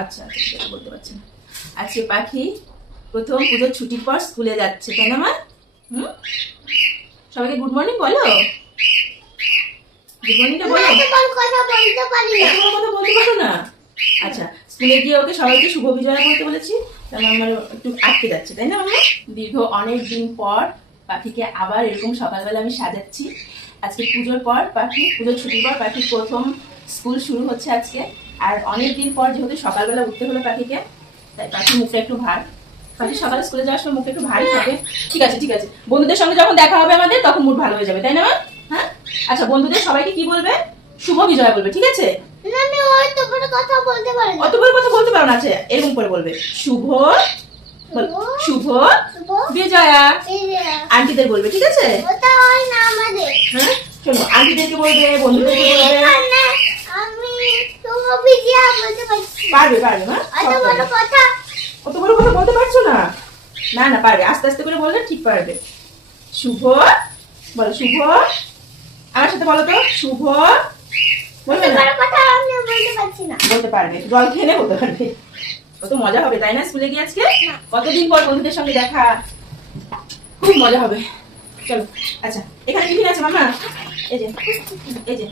আচ্ছা সেটা বলতে পারছি না। আজকে পাখি প্রথম পুজোর ছুটির পর স্কুলে যাচ্ছে, তাই না মা? সবাইকে গুড মর্নিং বলো। গুড মর্নিংটা বলো। কথা বলতে পারি না। কথা বলতে পারো না? আচ্ছা, স্কুলে গিয়ে ওকে সবাইকে শুভ বিজয়া বলতে বলেছি, তাহলে আমার একটু আটকে যাচ্ছে, তাই না মামা? দীর্ঘ অনেক দিন পর পাখিকে আবার এরকম সকালবেলা আমি সাজাচ্ছি। আজকে পুজোর পর পুজোর ছুটির পর পাখির প্রথম স্কুল শুরু হচ্ছে আজকে। আর অনেক দিন পর যেহেতু সকালবেলা উঠতে হলো পাখিকে, তাই পাখির মুখটা একটু ভার। পাখি সকালে স্কুলে যাওয়ার সময় মুখটা একটু ভারী থাকে। ঠিক আছে ঠিক আছে, বন্ধুদের সঙ্গে যখন দেখা হবে আমাদের তখন মুড ভালো হয়ে যাবে, তাই না মা? হ্যাঁ আচ্ছা, বন্ধুদের সবাইকে কি বলবে? শুভ বিজয়া বলবে, ঠিক আছে? আমি অত বড় কথা বলতে পারি না। অত বড় কথা বলতে পারো না? আছে এরকম করে বলবে, শুভ শুভ বিজয়া। আন্টিদের বলবে, ঠিক আছে? ওটা হয় না আমাদের। হ্যাঁ শোনো, আন্টিদেরকে বলবে, বন্ধুদেরকে বলবে। আমি শুভ বিজয়া বলতে পারছি। পারবে পারবে মা। অত বড় কথা অত বড় কথা বলতে পারছো না? না না পারবে, আস্তে আস্তে করে বললে ঠিক পারবে। শুভ বলো, শুভ। আমার সাথে বলো তো, শুভ। বলবে না? বড় কথা আমি বলতে পারছি না। বলতে পারবে, জল খেলে বলতে পারবে। কত মজা হবে তাই না স্কুলে গিয়ে আজকে? কতদিন পর বন্ধুদের সঙ্গে দেখা, খুব মজা হবে। চলো আচ্ছা, এখানে টিফিন আছে মামা, এই যে